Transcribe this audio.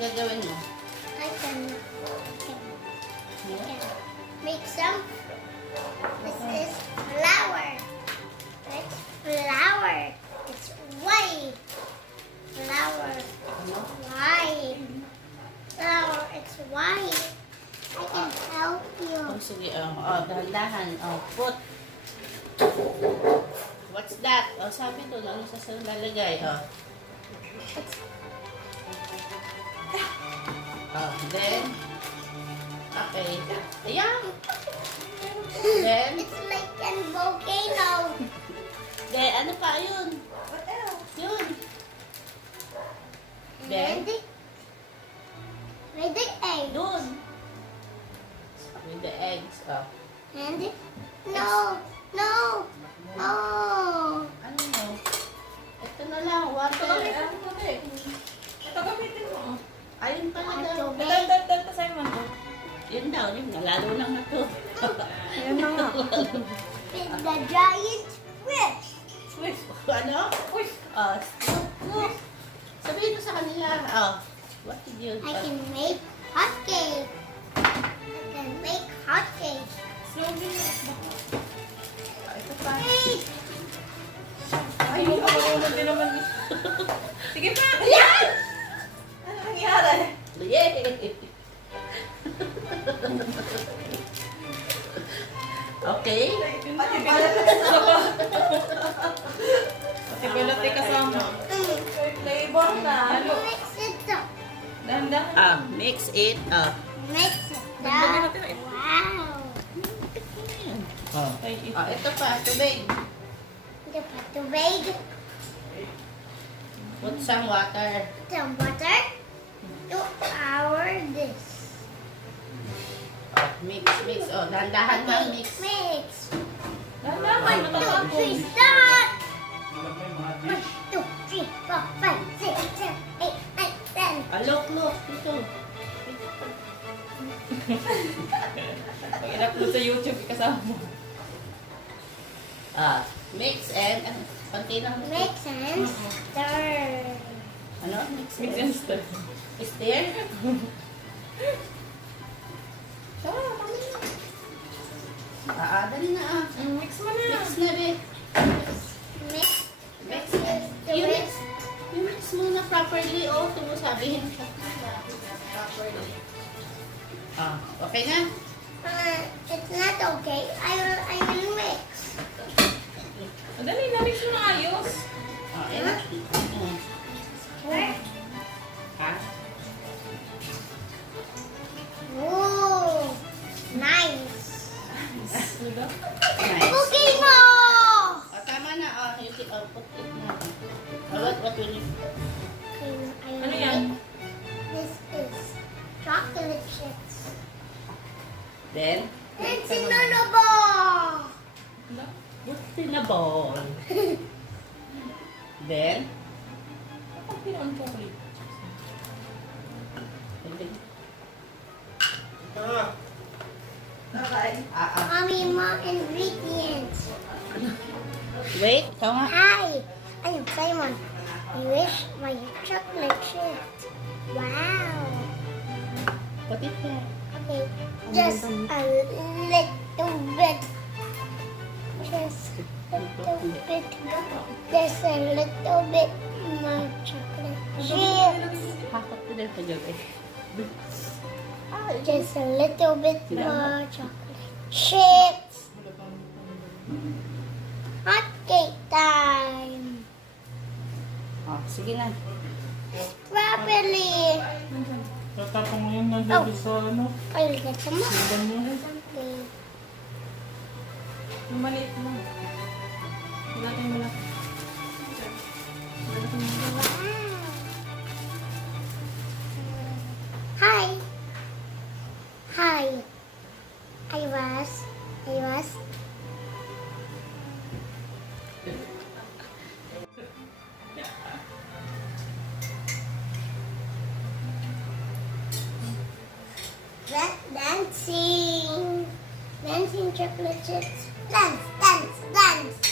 Gagawin mo? I can make some. This is flour. It's flour. It's white. Flour. White. Flour. It's white. I can help you. Oh, sige. Dahan-dahan. Put. What's that? Sabi to. Ano sa lalagay? Then, okay. Ayan. Then, it's like a volcano. then, ano pa yun? What else? Yun. Then, with the eggs. dun. With the eggs. And no. Ano mo? Ito na lang. Water. Ito gamitin mo. Ayun pala daw. Ito, Symon. Yun daw. Yun na. Lalo lang na to. Yan na nga. With the giant fish. Swift. Ano? Uy! Look. Sabihin mo sa kanila. What did you... I can make hot cake. I can make hot cake. Slowly na. Ito pa. Hey! Ay, yung kamarunod din naman. Sige pa! Ayan! Ano nangyari? Yay! Okay. Pati balot ay kasama. Flavor na. Ano? Mix it up. Dahan-dahan. Mix it up. Mix it Dagdagan up. natin. Wow. Ay, Ito pa. Tubig. You put the bag, Put some water. some water to our this. Mix. Dahan-dahan lang mix. Mix. dahan-dahan. 1, 2, 3, start! 1, 2, 3, 4, 5, 6, 7, 8, 9, 10. Look. Dito. Pag in-upload sa YouTube, ikasama mo. Mix and... Konti lang. Mix and stir. Ano? Mix and stir. Stir? Dali na Mix mo na. Mix na, be. Mix. Mix. The You mix. mix muna properly. Ito mo sabihin. Properly. Okay na? It's not okay. I will mix. Dali, na-mix mo na ayos. Ayan na. Ha? Oh, nice. Diba? Nice. Volcano. Tama na. You can put it na. What will you... Ano yan? This is chocolate chips. Then, And cinnamon. put in a bowl. Then, Kapag pinaon chocolate. Mommy, more ingredients. wait. Ikaw nga. Hi, I am Symon. I wish my chocolate chips. Wow. Put it there. Okay, just a little bit. Just a little bit. Just a little bit more chocolate chips. Hakot ko din pa dyan. Just a little bit more chocolate chips. Hot cake time. Sige na. Strawberry. Tatapang mo yun nandito sa ano. I'll get some more. Sigan mo. Okay. Yung maliit mo. Natin mo lang. Wow. Hi. Dancing chocolate chips. Dance, dance, dance.